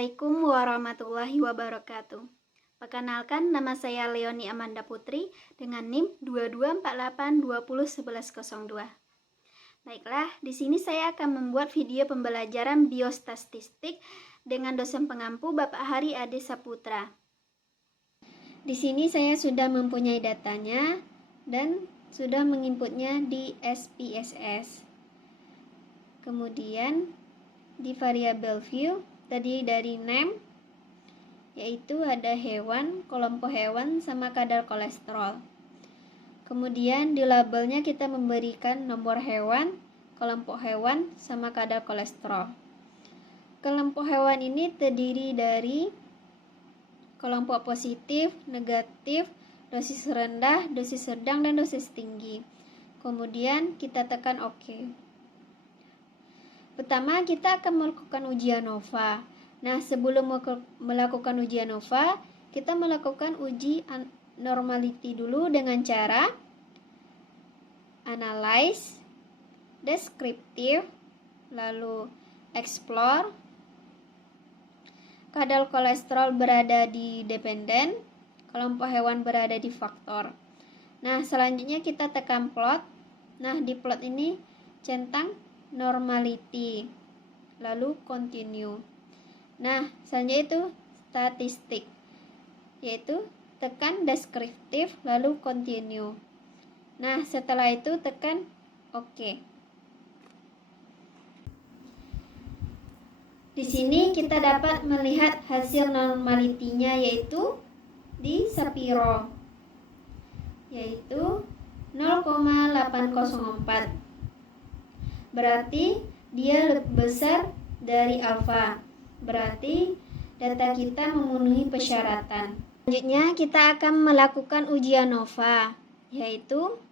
Assalamualaikum warahmatullahi wabarakatuh. Perkenalkan, nama saya Leoni Amanda Putri dengan NIM 2248201102. Baiklah, di sini saya akan membuat video pembelajaran biostatistik dengan dosen pengampu Bapak Hari Ade Saputra. Di sini saya sudah mempunyai datanya dan sudah menginputnya di SPSS. Kemudian di variabel view tadi dari name, yaitu ada hewan, kelompok hewan, sama kadar kolesterol. Kemudian di labelnya kita memberikan nomor hewan, kelompok hewan, sama kadar kolesterol. Kelompok hewan ini terdiri dari kelompok positif, negatif, dosis rendah, dosis sedang, dan dosis tinggi. Kemudian kita tekan OK. Pertama, kita akan melakukan uji ANOVA. Nah, sebelum melakukan uji ANOVA, kita melakukan uji normality dulu dengan cara analyze, descriptive, lalu explore. Kadar kolesterol berada di dependen, kelompok hewan berada di faktor. Nah, selanjutnya kita tekan plot. Nah, di plot ini centang normality, lalu continue. Nah, selanjutnya itu statistik, yaitu tekan deskriptif, lalu continue. Nah, setelah itu tekan OK. Di sini kita dapat melihat hasil normality-nya, yaitu di Shapiro, yaitu 0,804. Berarti dia lebih besar dari alfa. Berarti data kita memenuhi persyaratan. Selanjutnya kita akan melakukan uji ANOVA, yaitu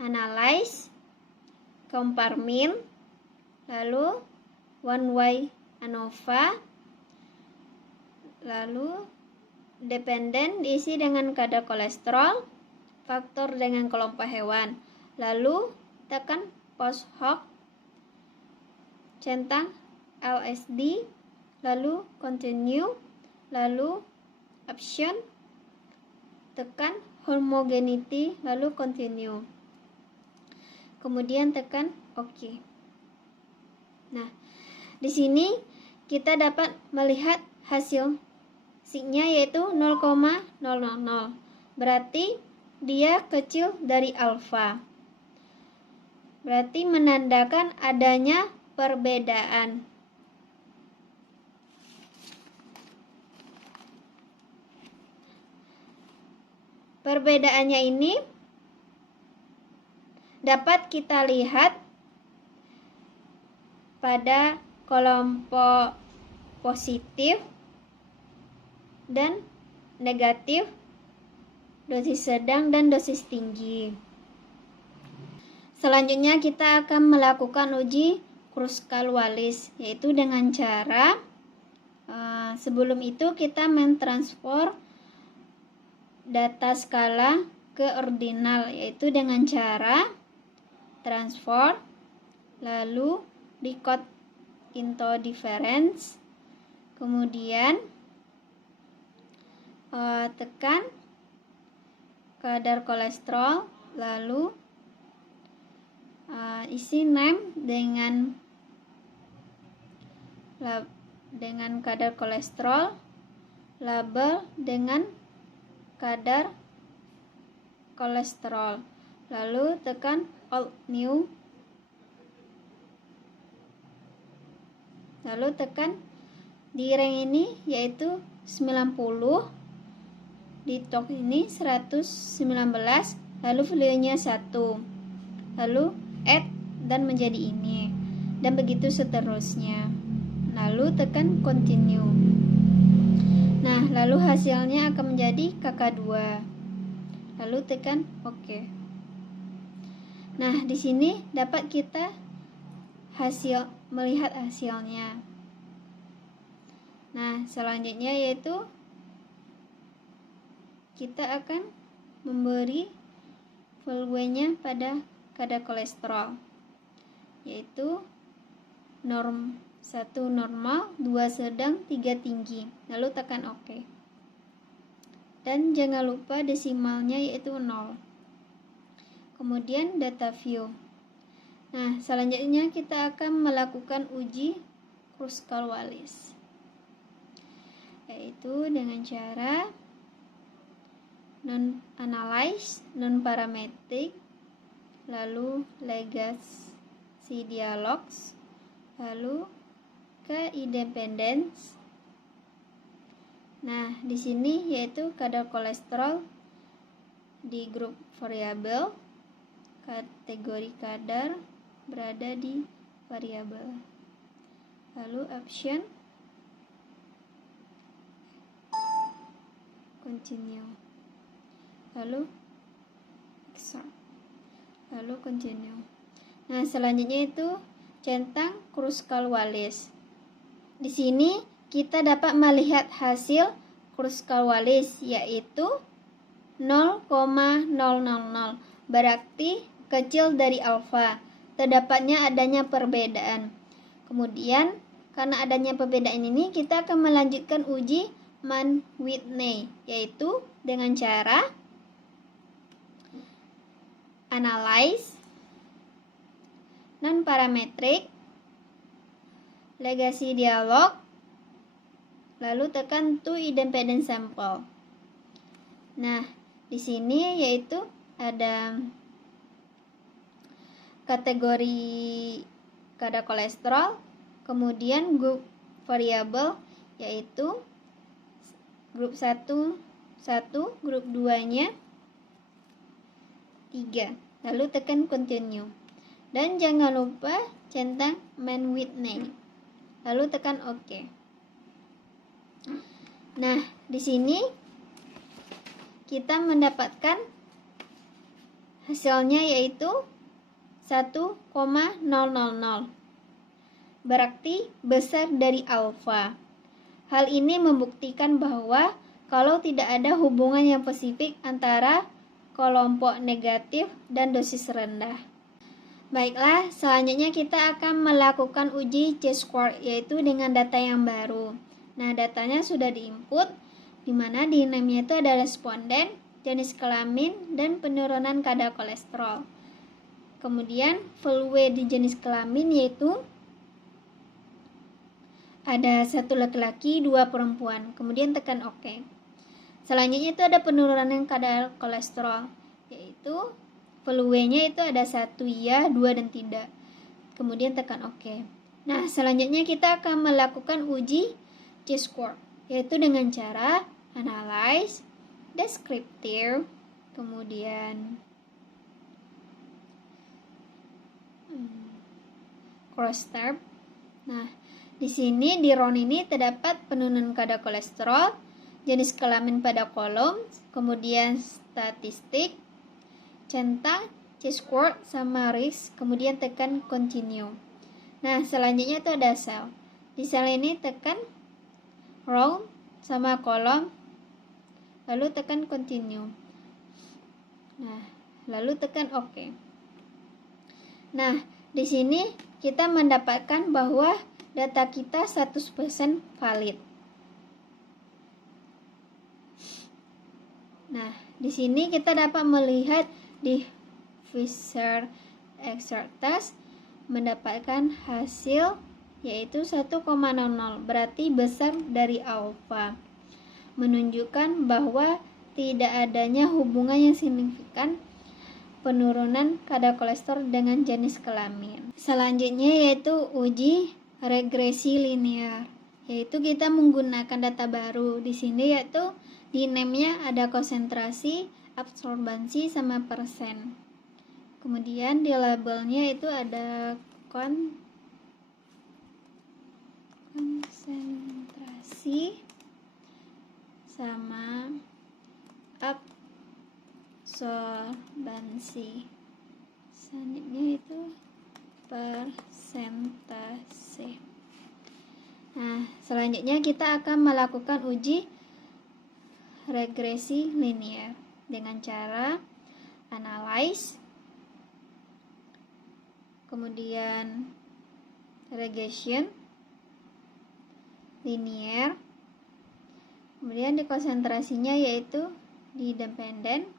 analyze, compare mean, lalu one way ANOVA, lalu dependen diisi dengan kadar kolesterol, faktor dengan kelompok hewan, lalu tekan post hoc, centang LSD, lalu continue, lalu option, tekan homogeneity, lalu continue. Kemudian tekan OK. Nah, di sini kita dapat melihat hasil signya, yaitu 0,000. Berarti dia kecil dari alfa. Berarti menandakan adanya perbedaan. Perbedaannya ini dapat kita lihat pada kelompok positif dan negatif, dosis sedang, dan dosis tinggi. Selanjutnya kita akan melakukan uji Kruskal-Wallis, yaitu dengan cara sebelum itu kita mentransfer data skala ke ordinal, yaitu dengan cara transfer, lalu record into difference, kemudian tekan kadar kolesterol, lalu isi name dengan kadar kolesterol, label dengan kadar kolesterol, lalu tekan Alt New, lalu tekan di rank ini yaitu 90, di top ini 119, lalu value-nya 1, lalu add dan menjadi ini, dan begitu seterusnya. Lalu tekan continue. Nah, lalu hasilnya akan menjadi KK2. Lalu tekan OK. Nah, di sini dapat kita melihat hasilnya. Nah, selanjutnya yaitu kita akan memberi value-nya pada kadar kolesterol, yaitu norm 1 normal, 2 sedang, 3 tinggi. Lalu tekan OK. Dan jangan lupa desimalnya yaitu 0. Kemudian data view. Nah, selanjutnya kita akan melakukan uji Kruskal-Wallis, yaitu dengan cara non-analyze, non-parametric, lalu legacy dialogs, lalu ke independence. Nah, di sini yaitu kadar kolesterol di grup variabel, kategori kadar berada di variabel. Lalu option continue. Lalu extract. Lalu continue. Nah, selanjutnya itu centang Kruskal-Wallis. Di sini kita dapat melihat hasil Kruskal-Wallis yaitu 0,000, berarti kecil dari alfa. Terdapatnya adanya perbedaan. Kemudian karena adanya perbedaan ini kita akan melanjutkan uji Mann-Whitney, yaitu dengan cara analyze, non-parametric, legacy dialog, lalu tekan to independent sample. Nah, di sini yaitu ada kategori kadar kolesterol, kemudian grup variabel yaitu grup 1, grup 2-nya 3. Lalu tekan continue. Dan jangan lupa centang Mann-Whitney. Lalu tekan OK. Nah, di sini kita mendapatkan hasilnya yaitu 1,000. Berarti besar dari alfa. Hal ini membuktikan bahwa kalau tidak ada hubungan yang spesifik antara kelompok negatif dan dosis rendah. Baiklah, selanjutnya kita akan melakukan uji Chi-square, yaitu dengan data yang baru. Nah, datanya sudah diinput, di mana di name-nya itu ada responden, jenis kelamin, dan penurunan kadar kolesterol. Kemudian, value di jenis kelamin yaitu ada 1 laki-laki, 2 perempuan. Kemudian tekan OK. Selanjutnya itu ada penurunan kadar kolesterol, yaitu value-nya itu ada 1 iya, 2 dan tidak. Kemudian tekan OK. Nah, selanjutnya kita akan melakukan uji Chi-square, yaitu dengan cara analyze, descriptive, kemudian cross-tab. Nah, di sini di round ini terdapat penurunan kadar kolesterol, jenis kelamin pada kolom, kemudian statistik, centang, Chi-square, sama risk, kemudian tekan continue. Nah, selanjutnya itu ada sel. Di sel ini tekan row sama kolom, lalu tekan continue. Nah, lalu tekan OK. Nah, di sini kita mendapatkan bahwa data kita 100% valid. Nah, di sini kita dapat melihat di Fisher Extract Test mendapatkan hasil yaitu 1,00, berarti besar dari alfa, menunjukkan bahwa tidak adanya hubungan yang signifikan penurunan kadar kolesterol dengan jenis kelamin. Selanjutnya yaitu uji regresi linear, yaitu kita menggunakan data baru. Di sini yaitu di name-nya ada konsentrasi, absorbansi, sama persen. Kemudian di labelnya itu ada konsentrasi sama absorbansi. Selanjutnya itu persentase. Nah, selanjutnya kita akan melakukan uji regresi linear dengan cara analyze, kemudian regression, linier. Kemudian di konsentrasinya yaitu di dependen,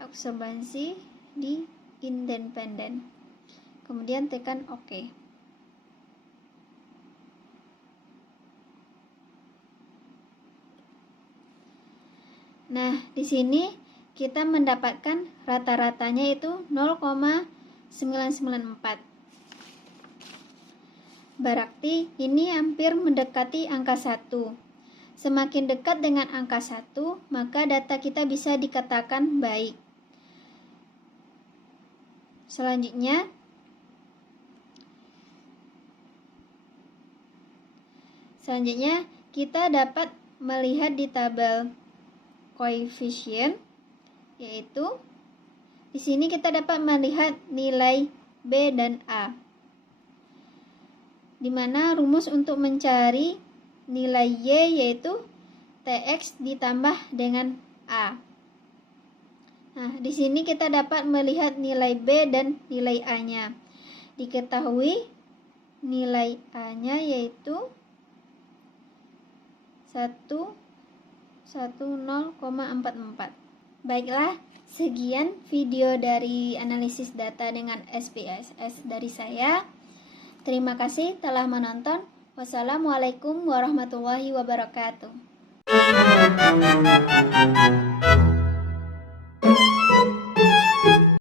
absorbansi di independen. Kemudian tekan OK. Nah, di sini kita mendapatkan rata-ratanya itu 0,994. Berarti ini hampir mendekati angka 1. Semakin dekat dengan angka 1, maka data kita bisa dikatakan baik. Selanjutnya, kita dapat melihat di tabel koefisien, yaitu di sini kita dapat melihat nilai B dan A, di mana rumus untuk mencari nilai Y yaitu TX ditambah dengan A. Nah, di sini kita dapat melihat nilai B dan nilai A-nya. Diketahui nilai A-nya yaitu 10,44. Baiklah, sekian video dari analisis data dengan SPSS dari saya. Terima kasih telah menonton. Wassalamualaikum warahmatullahi wabarakatuh.